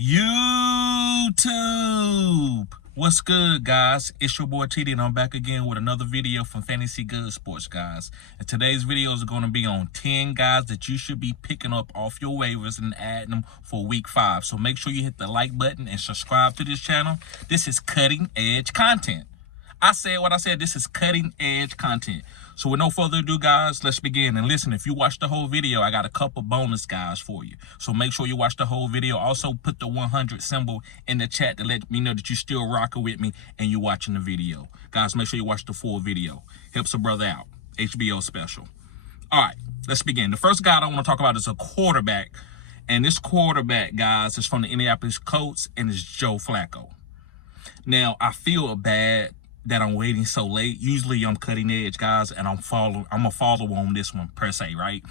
YouTube. What's good, guys? It's your boy TD, and I'm back again with another video from Fantasy Good Sports, guys. And today's videos are going to be on 10 guys that you should be picking up off your waivers and adding them for week 5. So make sure you hit the like button and subscribe to this channel. This is cutting edge content. I said what I said. This is cutting edge content. So with no further ado, guys, let's begin. And listen, if you watch the whole video, I got a couple bonus guys for you. So make sure you watch the whole video. Also put the 100 symbol in the chat to let me know that you're still rocking with me and you're watching the video. Guys, make sure you watch the full video. Helps a brother out. HBO special. All right, let's begin. The first guy I want to talk about is a quarterback. And this quarterback, guys, is from the Indianapolis Colts, and it's Joe Flacco. Now, I feel bad that I'm waiting so late. Usually I'm cutting edge, guys, and I'm a follower on this one per se, right?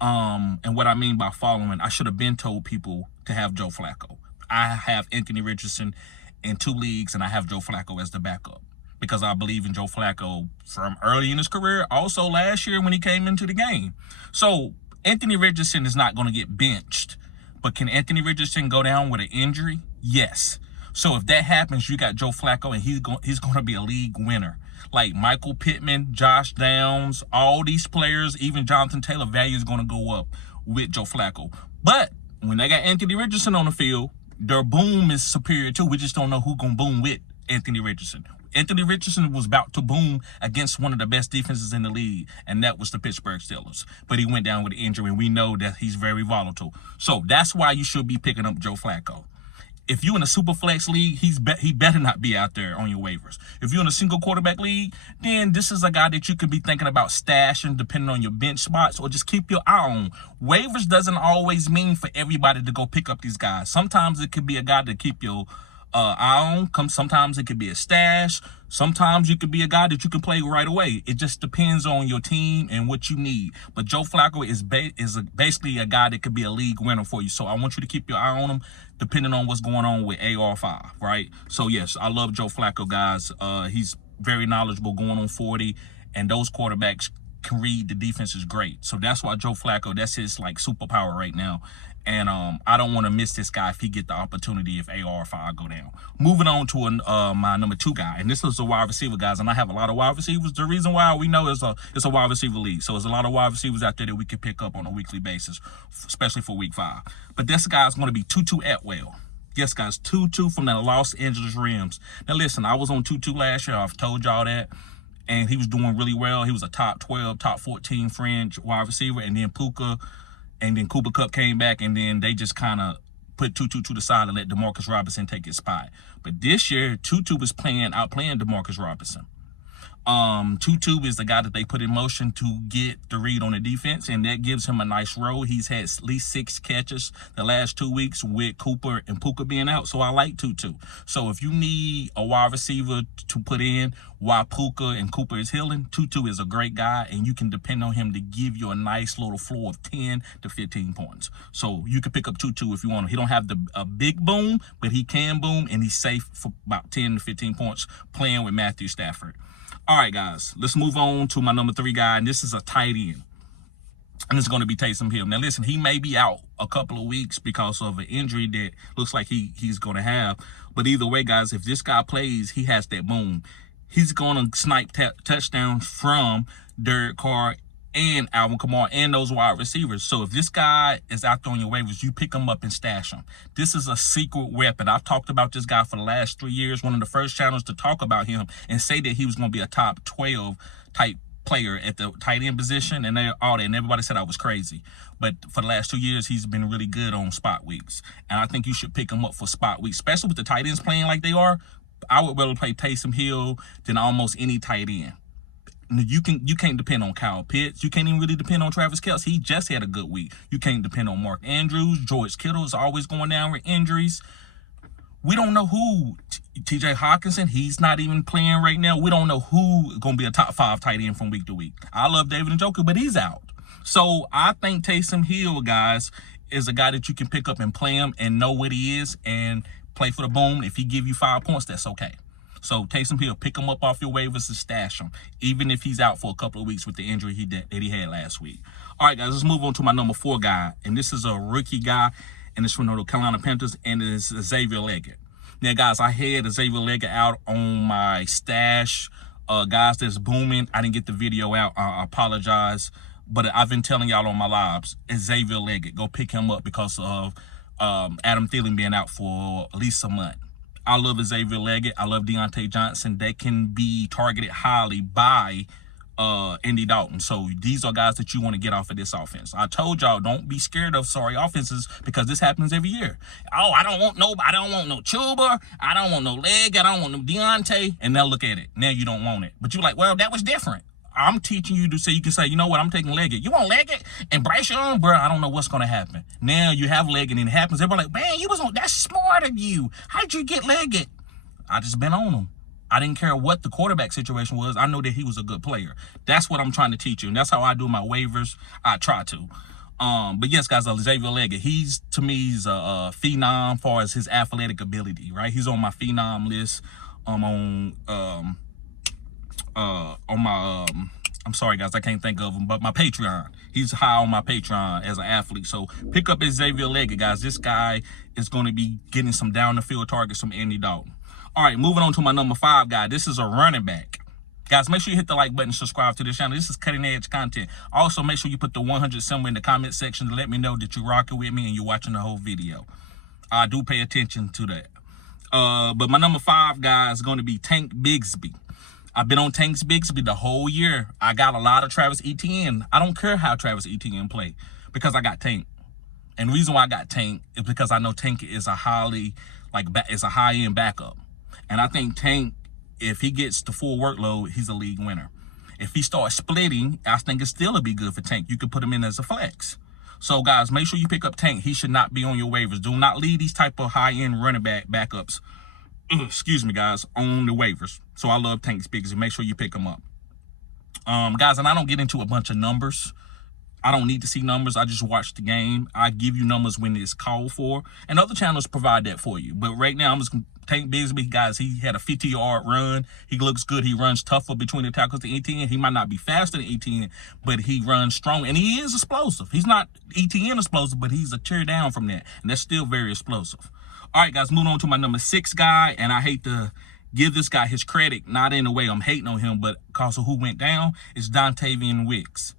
And what I mean by following, I should have been told people to have Joe Flacco. I have Anthony Richardson in 2 leagues, and I have Joe Flacco as the backup because I believe in Joe Flacco from early in his career, also last year when he came into the game. So Anthony Richardson is not going to get benched, but can Anthony Richardson go down with an injury? Yes. So if that happens, you got Joe Flacco, and he's going to be a league winner. Like Michael Pittman, Josh Downs, all these players, even Jonathan Taylor, value is going to go up with Joe Flacco. But when they got Anthony Richardson on the field, their boom is superior too. We just don't know who's going to boom with Anthony Richardson. Anthony Richardson was about to boom against one of the best defenses in the league, and that was the Pittsburgh Steelers. But he went down with an injury, and we know that he's very volatile. So that's why you should be picking up Joe Flacco. If you're in a super flex league, he better not be out there on your waivers. If you're in a single quarterback league, then this is a guy that you could be thinking about stashing depending on your bench spots, or just keep your eye on. Waivers doesn't always mean for everybody to go pick up these guys. Sometimes it could be a guy to keep your eye on. Sometimes it could be a stash. Sometimes you could be a guy that you can play right away. It just depends on your team and what you need. But Joe Flacco is basically a guy that could be a league winner for you. So I want you to keep your eye on him depending on what's going on with AR5, right? So yes, I love Joe Flacco, guys. He's very knowledgeable, going on 40, and those quarterbacks can read the defense is great. So that's why Joe Flacco, that's his like superpower right now. And I don't want to miss this guy if he get the opportunity if AR5 go down. Moving on to my number 2 guy, and this is a wide receiver, guys, and I have a lot of wide receivers. The reason why we know it's a wide receiver league, so there's a lot of wide receivers out there that we can pick up on a weekly basis, especially for week 5. But this guy's going to be Tutu Atwell. Yes, guys, Tutu from the Los Angeles Rams. Now listen, I was on Tutu last year. I've told y'all that. And he was doing really well. He was a top 12, top 14 fringe wide receiver, and then Cooper Kupp came back, and then they just kind of put Tutu to the side and let DeMarcus Robinson take his spot. But this year, Tutu was outplaying DeMarcus Robinson. Tutu is the guy that they put in motion to get the read on the defense, and that gives him a nice role. He's had at least 6 catches the last 2 weeks with Cooper and Puka being out, so I like Tutu. So if you need a wide receiver to put in while Puka and Cooper is healing, Tutu is a great guy, and you can depend on him to give you a nice little floor of 10 to 15 points. So you can pick up Tutu if you want him. He don't have a big boom, but he can boom, and he's safe for about 10 to 15 points playing with Matthew Stafford. All right, guys, let's move on to my number 3 guy, and this is a tight end, and it's going to be Taysom Hill. Now, listen, he may be out a couple of weeks because of an injury that looks like he's going to have, but either way, guys, if this guy plays, he has that boom. He's going to snipe touchdowns from Derek Carr and Alvin Kamara and those wide receivers. So if this guy is out there on your waivers, you pick him up and stash him. This is a secret weapon. I've talked about this guy for the last 3 years, one of the first channels to talk about him and say that he was going to be a top 12 type player at the tight end position, and and everybody said I was crazy. But for the last 2 years, he's been really good on spot weeks, and I think you should pick him up for spot weeks, especially with the tight ends playing like they are. I would rather play Taysom Hill than almost any tight end. You can't depend on Kyle Pitts. You can't even really depend on Travis Kelce. He just had a good week. You can't depend on Mark Andrews. George Kittle is always going down with injuries. We don't know who. TJ Hawkinson, he's not even playing right now. We don't know who is going to be a top 5 tight end from week to week. I love David Njoku, but he's out. So I think Taysom Hill, guys, is a guy that you can pick up and play him and know what he is and play for the boom. If he give you 5 points, that's okay. So Taysom Hill, pick him up off your waivers and stash him, even if he's out for a couple of weeks with the injury that he had last week. All right, guys, let's move on to my number 4 guy, and this is a rookie guy, and it's from the Carolina Panthers, and it's Xavier Legette. Now, guys, I had Xavier Legette out on my stash. Guys, that's booming. I didn't get the video out. I apologize. But I've been telling y'all on my lives, it's Xavier Legette. Go pick him up because of Adam Thielen being out for at least a month. I love Xavier Legette. I love Deontay Johnson. They can be targeted highly by Andy Dalton. So these are guys that you want to get off of this offense. I told y'all, don't be scared of sorry offenses because this happens every year. Oh, I don't want no Chuba. I don't want no Leg. I don't want no Deontay. And now look at it. Now you don't want it. But you're like, well, that was different. I'm teaching you to say, you can say, you know what, I'm taking Legette. You want Legette? And brace your own, bro. I don't know what's going to happen. Now you have Legette and it happens. Everybody like, man, that's smart of you. How'd you get Legette? I just been on him. I didn't care what the quarterback situation was. I know that he was a good player. That's what I'm trying to teach you. And that's how I do my waivers. I try to. But yes, guys, Xavier Legette, to me, he's a phenom as far as his athletic ability, right? He's on my phenom list. I'm sorry, guys, I can't think of him, but my Patreon. He's high on my Patreon as an athlete. So pick up his Xavier Legette, guys. This guy is going to be getting some down-the-field targets from Andy Dalton. All right, moving on to my number 5 guy. This is a running back. Guys, make sure you hit the like button, subscribe to this channel. This is cutting-edge content. Also, make sure you put the 100 symbol in the comment section to let me know that you're rocking with me and you're watching the whole video. I do pay attention to that. But my number 5 guy is going to be Tank Bigsby. I've been on Tank Bigsby the whole year. I got a lot of Travis Etienne. I don't care how Travis Etienne play because I got Tank. And the reason why I got Tank is because I know Tank is a high-end backup. And I think Tank, if he gets the full workload, he's a league winner. If he starts splitting, I think it still would be good for Tank. You could put him in as a flex. So, guys, make sure you pick up Tank. He should not be on your waivers. Do not leave these type of high-end running backups, excuse me, guys, on the waivers. So I love Tank Bigsby. Make sure you pick him up. Guys, and I don't get into a bunch of numbers. I don't need to see numbers. I just watch the game. I give you numbers when it's called for. And other channels provide that for you. But right now, I'm just going to Tank Bigsby, guys. He had a 50-yard run. He looks good. He runs tougher between the tackles than Etienne. He might not be faster than Etienne, but he runs strong. And he is explosive. He's not Etienne explosive, but he's a tear down from that. And that's still very explosive. All right, guys, moving on to my number 6 guy. And I hate to give this guy his credit, not in the way I'm hating on him, but because of who went down, is Dontayvion Wicks.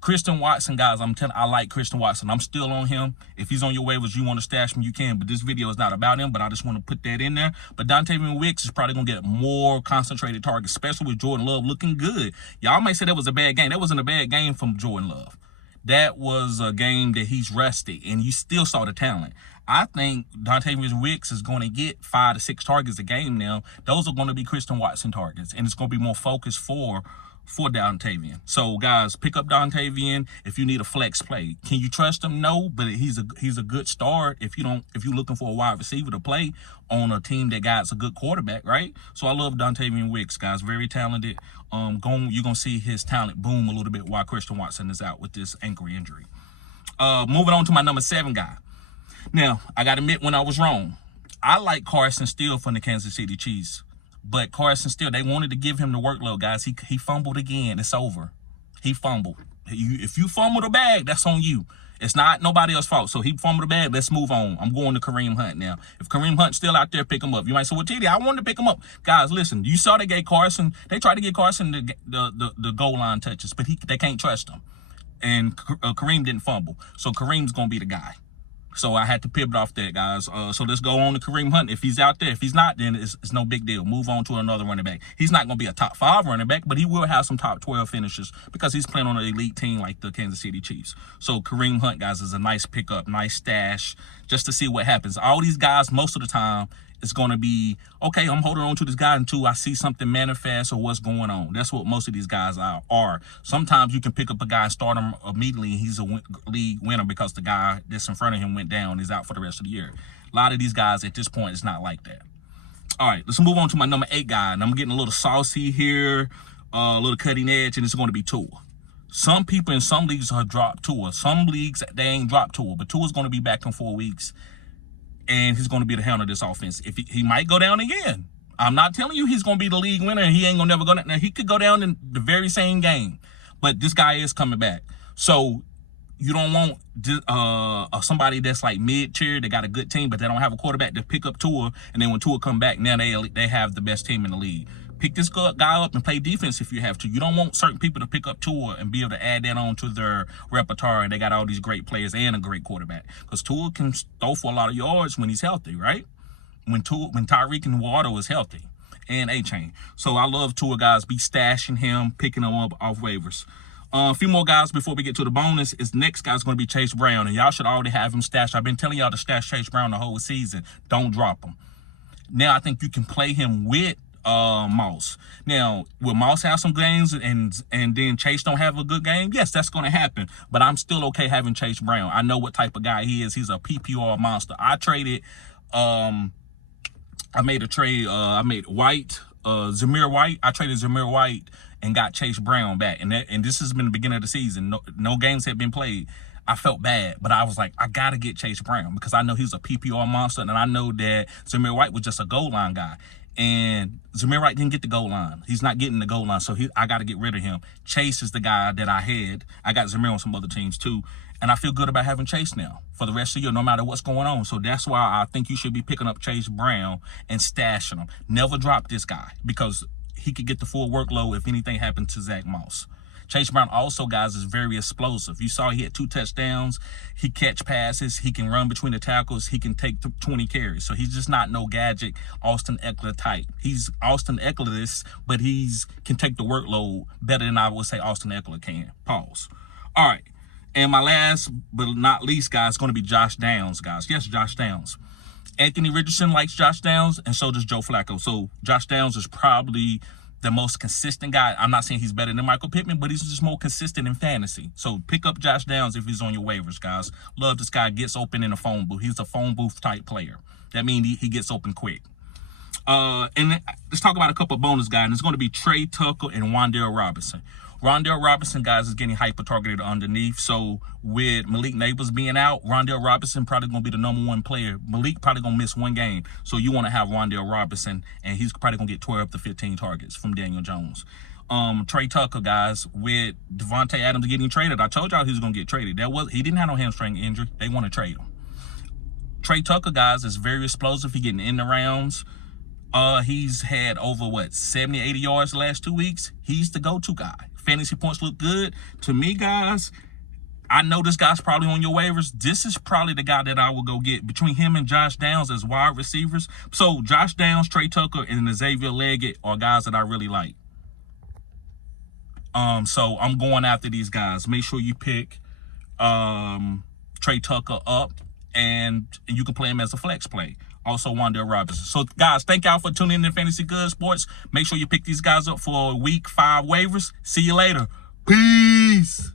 Christian Watson, guys, I like Christian Watson. I'm still on him. If he's on your waivers, you want to stash him, you can. But this video is not about him, but I just want to put that in there. But Dontayvion Wicks is probably going to get more concentrated targets, especially with Jordan Love looking good. Y'all might say that was a bad game. That wasn't a bad game from Jordan Love. That was a game that he's rested, and you still saw the talent. I think Dontayvion Wicks is going to get 5 to 6 targets a game now. Those are going to be Christian Watson targets, and it's going to be more focused for Dontayvion. So, guys, pick up Dontayvion if you need a flex play. Can you trust him? No, but he's a good start if you're looking for a wide receiver to play on a team that got a good quarterback, right? So I love Dontayvion Wicks, guys. Very talented. You're gonna see his talent boom a little bit while Christian Watson is out with this ankle injury. Moving on to my number 7 guy. Now, I gotta admit when I was wrong. I like Carson Steele from the Kansas City Chiefs. But Carson Steele, they wanted to give him the workload, guys. He fumbled again. It's over. He fumbled. If you fumble the bag, that's on you. It's not nobody else's fault. So he fumbled the bag. Let's move on. I'm going to Kareem Hunt now. If Kareem Hunt's still out there, pick him up. You might say, well, TD, I wanted to pick him up. Guys, listen, you saw they tried to get Carson the goal line touches, but they can't trust him. And Kareem didn't fumble. So Kareem's going to be the guy. So I had to pivot off that, guys. So let's go on to Kareem Hunt. If he's out there, if he's not, then it's no big deal. Move on to another running back. He's not going to be a top 5 running back, but he will have some top 12 finishes because he's playing on an elite team like the Kansas City Chiefs. So Kareem Hunt, guys, is a nice pickup, nice stash, just to see what happens. All these guys, most of the time, it's going to be, okay, I'm holding on to this guy until I see something manifest or what's going on. That's what most of these guys are. Sometimes you can pick up a guy and start him immediately, and he's a league winner because the guy that's in front of him went down and is out for the rest of the year. A lot of these guys at this point, it's not like that. All right, let's move on to my number 8 guy, and I'm getting a little saucy here, a little cutting edge, and it's going to be Tua. Some people in some leagues have dropped Tua. Some leagues, they ain't dropped Tua, but Tua's going to be back in 4 weeks. And he's going to be the helm of this offense. If he might go down again. I'm not telling you he's going to be the league winner and he ain't going to never go down. Now, he could go down in the very same game. But this guy is coming back. So you don't want somebody that's like mid-tier, they got a good team, but they don't have a quarterback to pick up Tua, and then when Tua come back, now they have the best team in the league. Pick this guy up and play defense if you have to. You don't want certain people to pick up Tua and be able to add that on to their repertoire, and they got all these great players and a great quarterback. Because Tua can throw for a lot of yards when he's healthy, right? When Tyreek and Waddle is healthy, and A-Chain. So I love Tua, guys. Be stashing him, picking him up off waivers. A few more guys before we get to the bonus. Is next guy's going to be Chase Brown, and y'all should already have him stashed. I've been telling y'all to stash Chase Brown the whole season. Don't drop him. Now I think you can play him with Moss. Now, will Moss have some games and then Chase don't have a good game? Yes, that's going to happen. But I'm still okay having Chase Brown. I know what type of guy he is. He's a PPR monster. I traded. I made a trade. I made Zamir White. I traded Zamir White and got Chase Brown back. And this has been the beginning of the season. No games had been played. I felt bad, but I was like, I got to get Chase Brown because I know he's a PPR monster, and I know that Zamir White was just a goal line guy. And Zamir White didn't get the goal line. He's not getting the goal line, so I got to get rid of him. Chase is the guy that I had. I got Zamir on some other teams too, and I feel good about having Chase now for the rest of the year, no matter what's going on. So that's why I think you should be picking up Chase Brown and stashing him. Never drop this guy because he could get the full workload if anything happened to Zach Moss. Chase Brown also, guys, is very explosive. You saw he had 2 touchdowns. He catch passes. He can run between the tackles. He can take 20 carries. So he's just not no gadget Austin Eckler type. He's Austin Eckler-less, but he's can take the workload better than I would say Austin Eckler can. Pause. All right. And my last but not least, guys, is going to be Josh Downs, guys. Yes, Josh Downs. Anthony Richardson likes Josh Downs, and so does Joe Flacco. So Josh Downs is probably the most consistent guy. I'm not saying he's better than Michael Pittman, but he's just more consistent in fantasy. So pick up Josh Downs if he's on your waivers, guys. Love this guy. Gets open in a phone booth. He's a phone booth type player. That means he gets open quick. And let's talk about a couple of bonus guys. And it's going to be Trey Tucker and Wan'Dale Robinson. Wan'Dale Robinson, guys, is getting hyper-targeted underneath. So with Malik Neighbors being out, Wan'Dale Robinson probably going to be the #1 player. Malik probably going to miss 1 game. So you want to have Wan'Dale Robinson, and he's probably going to get 12 to 15 targets from Daniel Jones. Trey Tucker, guys, with Devontae Adams getting traded. I told y'all he was going to get traded. He didn't have no hamstring injury. They want to trade him. Trey Tucker, guys, is very explosive. He's getting in the rounds. He's had over, 70, 80 yards the last 2 weeks. He's the go-to guy. Fantasy points look good. To me, guys, I know this guy's probably on your waivers. This is probably the guy that I will go get between him and Josh Downs as wide receivers. So Josh Downs, Trey Tucker, and Xavier Legette are guys that I really like. So I'm going after these guys. Make sure you pick Trey Tucker up, and you can play him as a flex play. Also, Wan'Dale Robinson. So, guys, thank y'all for tuning in to Fantasy Good Sports. Make sure you pick these guys up for week 5 waivers. See you later. Peace.